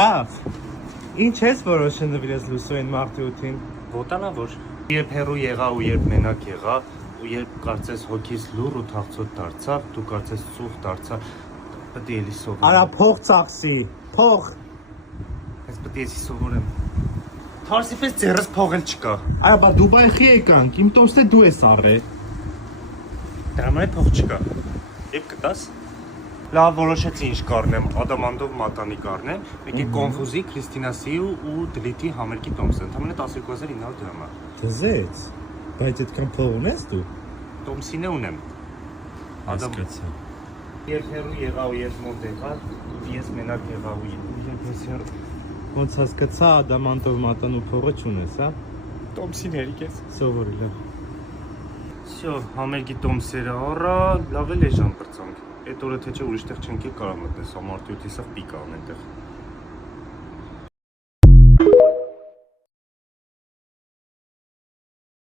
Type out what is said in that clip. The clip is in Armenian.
Ավ, ինչ ես որոշել նվիրես լուսոյին մարտի 8-ին։ Ոտանա որ երբ հեռու եղա ու երբ մենակ եղա ու երբ կարծես հոգիս լուր ու թախծոտ դարձավ, դու կարծես ծուխ դարձա, պետք է էլի սովորեմ։ Արա փող ծախսի, փող։ Ես պետք է էլի սովորեմ։ Թարսի պես ձեռս փող էլ չկա։ Արա բա Դուբայ խի եկանք, իմ տոստը դու ես առե։ Դրա համար փող չկա։ Եվ կտաս։ Լավ որոշեցի ինչ կառնեմ, ադամանդով մատանի կառնեմ, մեկի կոնֆուզի, Քրիստինասի ու դլիտի համերգի տոմսը, ընդամենը 12900 դրամ է։ Դզեց, բայց այդքան փող ունես դու։ Տոմսին է ունեմ։ Հասկացա։ Երբ հեռու եղա ու երբ մոտ եղա, ես մենակ եղա ու երբ ես հեռու։ Ոնց հասկացա ադամանդով մատանու փողը չունես, հա։ Տոմսին երիկ ես։ Սովորել եմ։ Всё, համերգի տոմսերը առա, լավ էլ է ժամ բրծանք։ Այդ օրը թե չէ ուրիշտեղ չենք կարող մտնես, ամարտի 8-ից պիկ անեն այդտեղ։